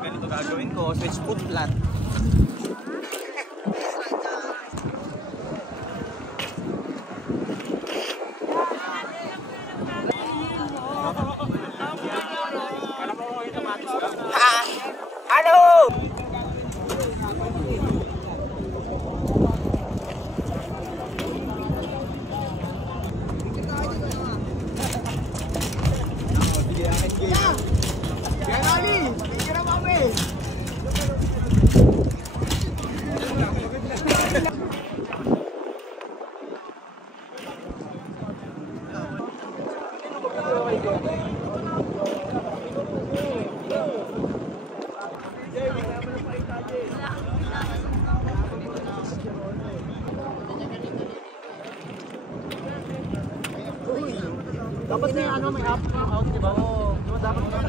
Ganito gagawin ko, switch foot flat. Hello! Dapat na ano, may out, di ba? Oo. Di ba dapat na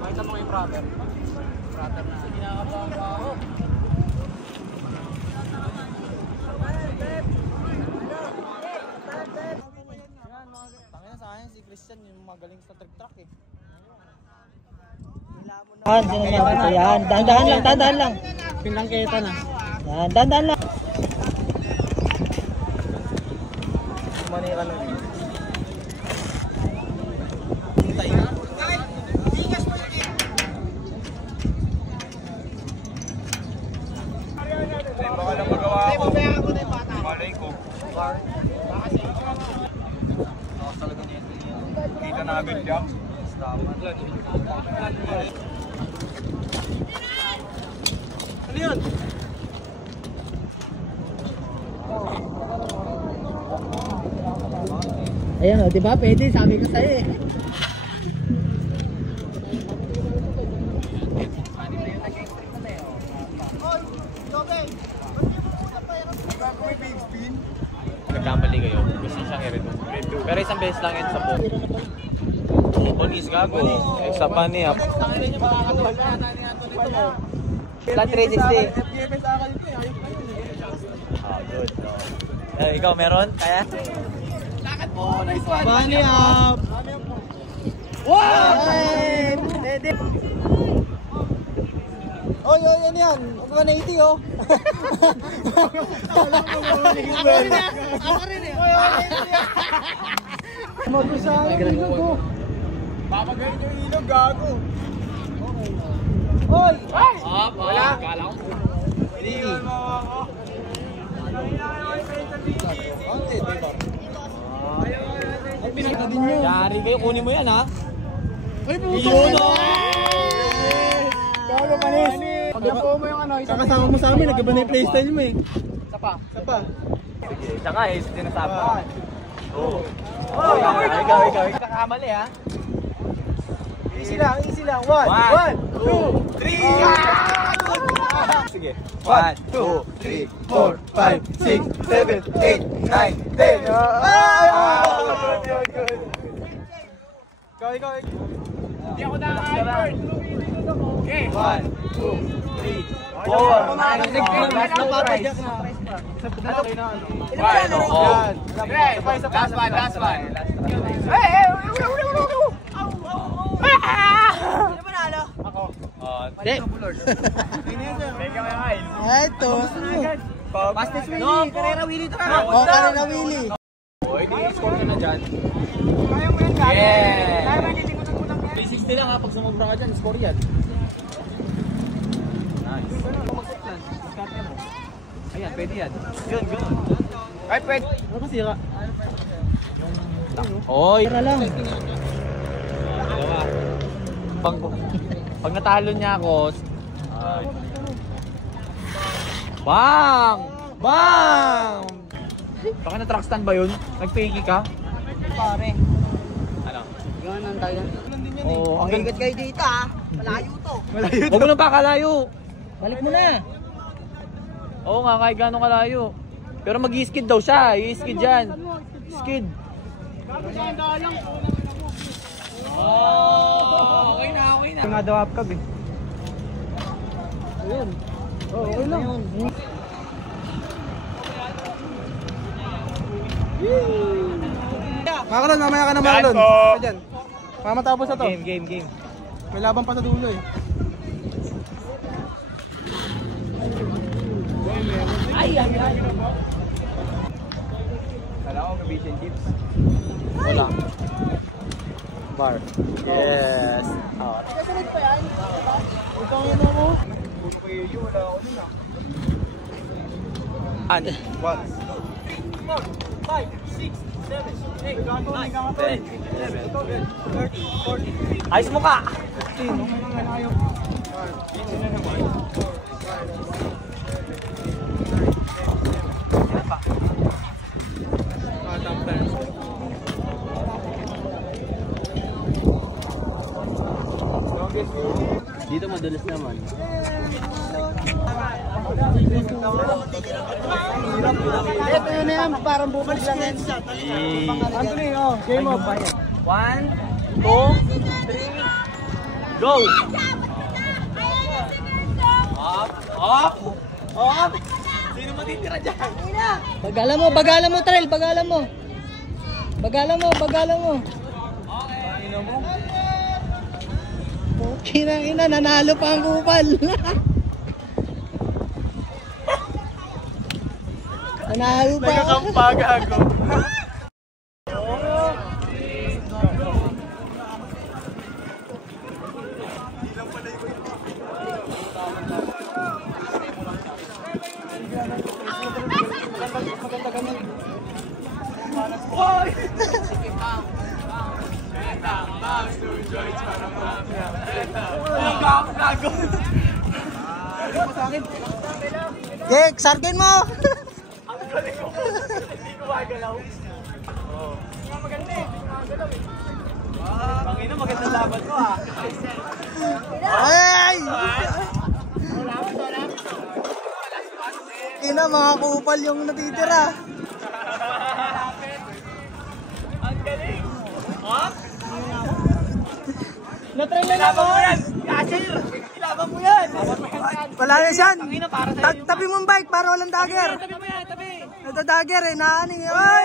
makita mo yung prater. Prater na. Ginakabahan pa ako. Tangina sa akin si Christian, yung magaling sa truck eh. Yan, dahan lang. Pinlangketa na. Yan, dahan lang. Manira na. Baka lang magawa ako. Malay ko. Ako talaga niya. Kita na agad siya. Ano yun? Ayan o, diba? Pwede, sabi ko sa'yo eh. Nagkamali kayo. Gusto siyang i-redo. Pero isang beses lang yun sa po. Police gago. Extra money up. Flat 360. Ah, good. Ikaw meron? Kaya? Oh, nice one. Money up! Wow! Ready! Oy, ano yan? 180 oh! Ako rin eh. Mag-usa ang ilog oh! Papagayin yung ilog, gago. Oy! Wala. Kala ko. Hindi yun ako. Yari kayo, kunin mo yan ha. Ay, puto! Yun o! Gago, panis! Pag napo mo yung ano, Kakasama mo sa amin, nag-iba na yung playstyle mo eh. Sapa. Sige, siya nga eh, sinasabi ko. Oo. Ikaw. Nakakamali ha. Easy lang. 1, 2, 3! Sige. 1, 2, 3, 4, 5, 6, 7, 8, 9, 10. Ikaw. Hindi ako nakaka-hyper. Okay. 1, 2, 3, 4. Napapajak na. Last one. Sino panalo? Ako. Hindi. Mega may Ito. Fastest Willy. Carrera Willy to. Oh, Carrera Willy. Oy, di-score ka na dyan. Kaya mo yan, gago. Yeah. Kaya magiging ko ng 360 lang ha, pag sumobra ka dyan, score yan. Nice. Ayan, pwede yan. Yun. Ay, pwede. Ano ba sira? Oy! Tara lang. Pag natalo niya ako, bang! Baka na truck stand ba yun? Nag-fakey ka? Pare. Ano? Ganon tayo. Oo, ang Ingat kayo dito ah. Malayo to. Huwag mo nang pakalayo. Balik mo na. Oo nga, kahit gano'ng kalayo. Pero mag-i-skid daw siya. I-skid yan. Skid. Oh, okay na. Yung nga daw upcab eh. Ayun. Oo, okay lang. Yee! Makalon, mamaya ka na makalon. Saan po? Diyan. Mamatapos na to. Game. May laban pa sa dulo eh. Ay. Kala ko may fish and chips. Wala. Bar. Yes. Out. Kasunod pa yan? Ito ang ino mo. Puno kayo yun, wala ako nun ah. And 4, 5, 6, 7, 8, 9, 10, 11, 12, 13, 14. ayos mo ka! Dito madalas naman. Ito yun na yan, parang bubalik lang yan. Anthony, oh, game of. 1, 2, 3, go! Up! Sino matitira dyan? Bagalan mo, Trel, bagalan mo. Kinang ina, nanalo pa ang kupal. Nanalo pa. Nagkakampag ako. Gek, sargen mo. Hindi ko magalaw. Maganda eh. Pangina, magandang laban ko ah. Ay! Ina, mga kupal yung natitira. Ang galing. Up! Natry na Ilaban mo yan! Kasir! Ilaban mo yan! Wala na siyan. Pangina, para sa'yo. Tabi mong bike para walang dagger. Tabi mo yan, tabi! Ito dagger eh, naaning. Ay,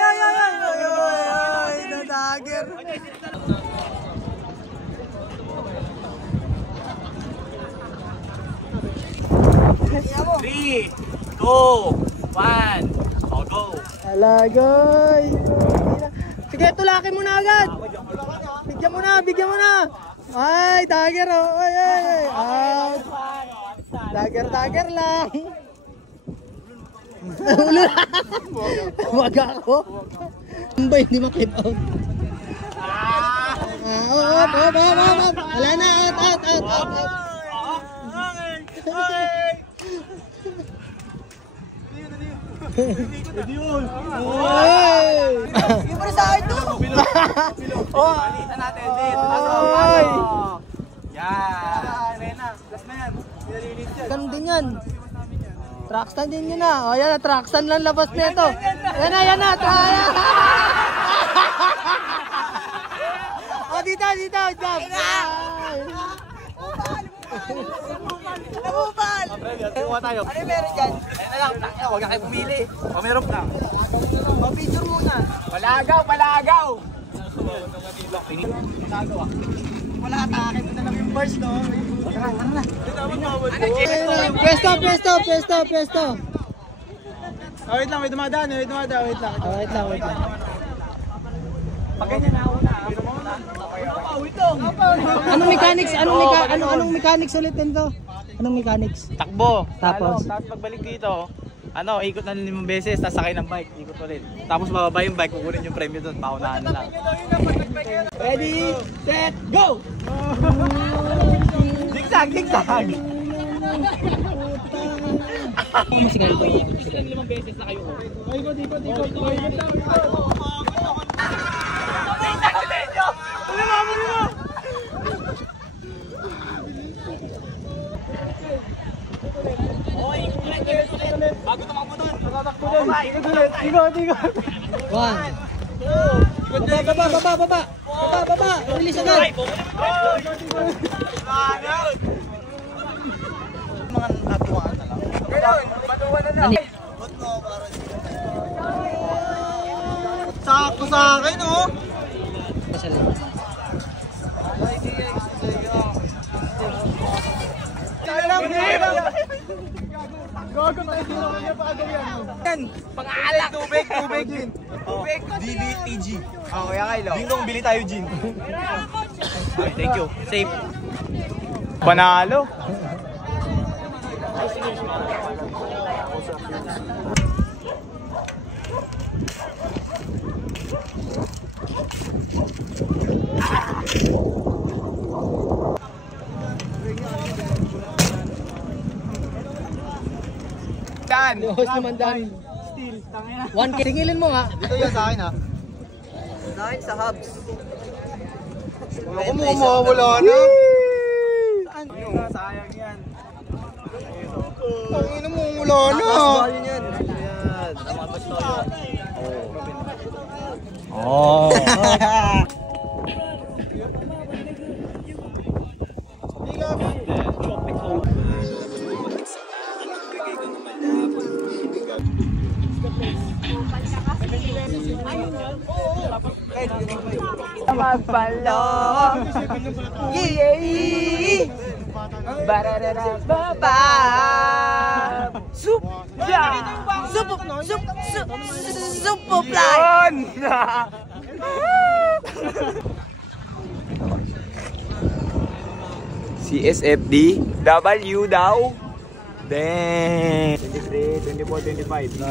ito dagger. Three, 2, 1, go! Alagay. Sige, tulakin mo na agad. Bigyan mo na. Ay, dagger oh. Ay. Out. Dagger lang. Ulo. Wag ako. Ba hindi makip out. Wala na, out. Hindi mo na sa akin to. Oh, alitan natin din. Ay. Yan. Last na yan. Pinalilit yan. Ganun din yan. Trackstand din yun na. O yan na, trackstand lang labas nito. Yan na. O dito. Jump. Nabubal. Kuha tayo. Ano meron dyan? Ayun na lang. Huwag na kayo pumili. O meron na. Picture muna. Palagaw. Wala atake mo na lang yung burst, no? Tara na. Pwesto. Oh, wait lang, may dumadaan. Wait lang. Wait lang. Pag ganyan na ako na. Anong mechanics ulit nito? Anong mechanics? Takbo. Tapos? Tapos pagbalik dito, ikot na 5 beses, tapos sakay ng bike, ikot ulit. Tapos bababa yung bike, kukunin yung premyo doon, paunahan na lang. Ready, set, go! Zigzag! Musical ito. 5 beses na kayo. Ikot. Bago tumakbo doon. Ikot. 1. Baba. Release agad. Mga natuwaan na lang. Matuwa na na. Sakto sa akin, oh. Gago tayo dito niya pa agaw yan. Yan! Pang-aalak! Tubig! DBTG. Kaya kayo. Dingdong, bili tayo gin. Okay, thank you. Safe. Panalo. Dan! Host naman Dan. Steel, tangina. 1K. Tingilin mo nga. Dito yan sa akin ha. Dahil sa hubs. Ako mo mawawala na. Sayang yan. Tangina mo wala na. Yun yan. Oh. Magpalo. Yee! Bararara baba. Sup. Fly. CSFD W daw. Dang. 23, 24, 25.